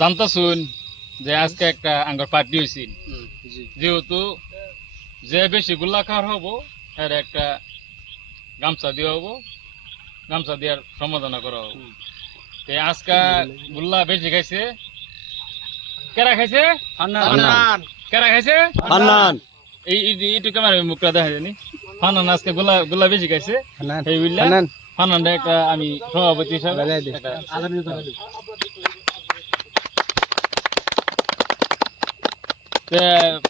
জানতাছুন যে আজকে একটা আঙ্গর পার্টি হয়েছিল, যেহেতু যে বেশি গুল্লা খাওয়ার হবো এর একটা গামছা দেওয়া হবো, গামছা দেওয়ার সম্বোধনা করা হবো। আজকে গুল্লা বেশি খাইছে, কেরা খাইছে? কেরা খাইছে? এইটু ক্যামেরা মুখটা দেখা জানি। ফানান আজকে গুল্লা বেশি খাইছে, এই বুঝলা ফানানটা একটা আমি সভাপতি হিসাবে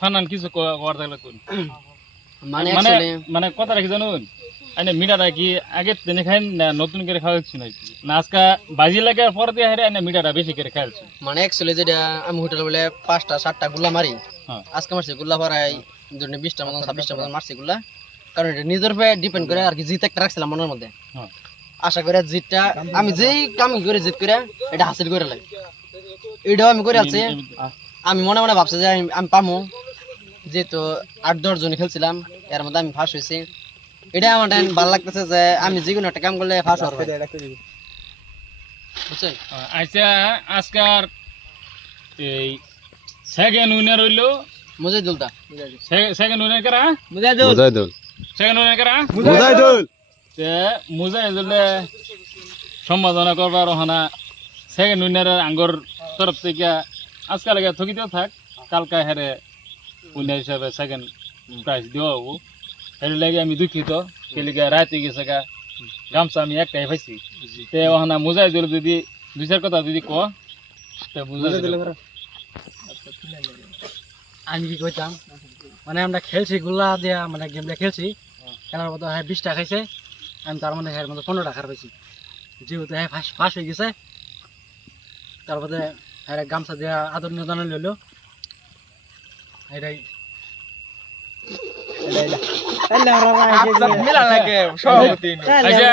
ফানান কিছু করার থাকলে কোন মানে কথাটা কি জানুন, আইনে মিঠাটা কি আগে তেনে খাই না নতুন করে খাওয়া হচ্ছে না আজকে বাজি লাগে পর দিয়ে হারে আইনে মিঠাটা বেশি করে খাইছি। মানে অ্যাকচুয়ালি যেটা আমি হোটেল বলে 5টা 7টা গুল্লা মারি, আজকে মারছি গুল্লা ভরাই ধরুন 20টা মতন 26টা মতন মারছি গুল্লা, কারণ এটা নিজের উপরে ডিপেন্ড করে আর কি। জিত একটা রাখছিলাম মনের মধ্যে, আশা করে জিতটা আমি যেই কাম করে জিত করে এটা হাসিল করে লাগে, এটাও আমি করে আছি। আমি মনে মনে ভাবছি যে আমি পামো, যেহেতু 8-10 জন খেলছিলাম এর মধ্যে আমি ফার্স্ট হয়েছি। এটা আমার ভালো লাগতেছে যে আমি যে কোনো একটা কাম করলে ফার্স্ট হবো, বুঝছেন? আচ্ছা আজকার এই সেকেন্ড উইনার হইলো মুজাহিদুলটা। সেকেন্ড উইনার কারা? মুজাহিদুল। সেকেন্ড উইনার কারা? মুজাহিদুল। মুজাহিদুলে সম্বোধনা করবার ওখানা সেকেন্ড উইনারের আঙ্গর তরফ থেকে আজকাল লাগে থকিতে থাক, কালকা হেরে উইনার হিসাবে সেকেন্ড প্রাইজ দেওয়া হবো। এর লাগে আমি দুঃখিত, কেলিকা রাতে গেছে গা গামছা আমি একটাই পাইছি। তে ওখানা মুজাহিদুল যদি 2-4 কথা যদি ক, আমি কি কইতাম, মানে আমরা খেলছি গুল্লা দিয়া, মানে গেমটা খেলছি, খেলার মতো হ্যাঁ 20টা খাইছে, আমি তার মধ্যে হ্যাঁ মতো 15টা খার পাইছি। যেহেতু হ্যাঁ ফাঁস হয়ে গেছে, তারপরে হ্যাঁ গামছা দিয়া আদর নিদান লইলো। এটাই আচ্ছা